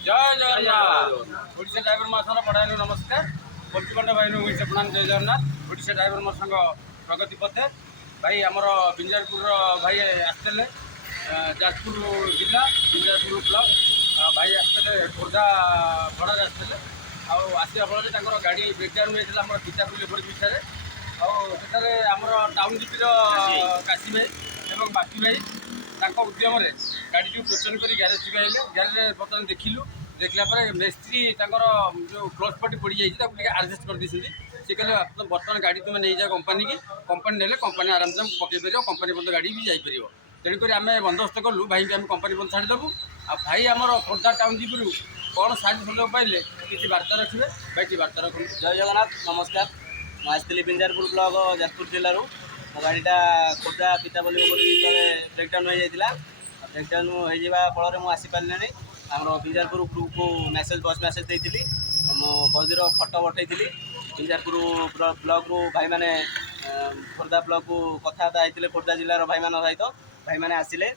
जय जगन्नाथ ओडिशा ड्राइवर माथर पढ़ाई नमस्कार बंशीकंड भाई से प्रणाम जय जगन्नाथ ओडिशा ड्राइवर मो संग प्रगति पथे भाई आमर बिंजारपुर भाई आसते जाजपुर जिला बिंजारपुर ब्लॉक भाई आसते खोर्धा भड़ा आसते आसवा फल गाड़ी ब्रेकडाउन होता है पितापुर लेबर पिछारे आठे आमर टाउन जीपी काशी भाई और बापी भाई उद्यम गाड़ी को टोचन कर ग्यारेज टी आइले ग्यारेज बर्तमान देखिलु देखला मिस्त्री जो क्लच पट्टी पड़ जाए आडजस्ट कर दी सी कहले बर्तमान गाड़ी तुम नहीं जाओ कंपानी की कंपानी ने कंपानी आराम से पकई पार कंपानी बंद गाड़ी भी जापर तेणुक आम बंदोबस्त कलु भाई आम कंपानी बंद छाड़देबू आ भाई आम खोर्धा टाउन जीपू कौन साहय सहयोग पाइले किसी बार्ता रखिए भाई बार्ता रख जय जगन्नाथ नमस्कार मुझे बिंजारपुर ब्लॉक जाजपुर जिलूर मो गाड़ीटा खोर्धा पितापल्ली ब्रेकडाउन हो जाता ब्रेकडाउन होगा फल मुझे आसीपारे आम बिंजारपुर ग्रुप को मेसेज बस मेसेज देती मो बसर फटो पठेली बिंजारपुर ब्लॉक रू भाई मैंने खोर्धा ब्लॉक को कथबार्ता होते खोर्धा जिलार भाई मान सहित भाई मैंने आसिले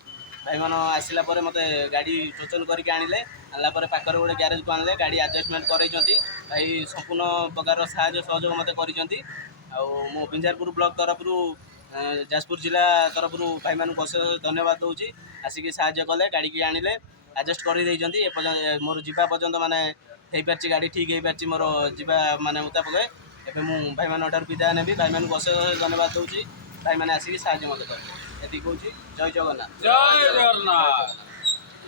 भाई मान आसला मत गाड़ी टोचन करके आणिले आनला पाखर गोटे ग्यारेज को आणले गाड़ी आडजस्टमेंट कर भाई संपूर्ण प्रकार साहय सहयोग मत कर मो बिंजारपुर ब्लॉक तरफ जाजपुर जिला तरफ भाई मानक अशेष धन्यवाद दूसरी आसिक साहय कले गाड़ी की आणिले आडजस्ट कर मोर जीवा पर्यंत माने हो पार्टी गाड़ी ठीक हो पार्टी मोर जीवा माने मुताबिक एवं मुझे भाई मान विदाय नेबी भाई मानक अशेष धन्यवाद दूसरी भाई मैंने आसिक साहय मत करें ये कहूँ जय जगन्नाथ जय जगन्नाथ।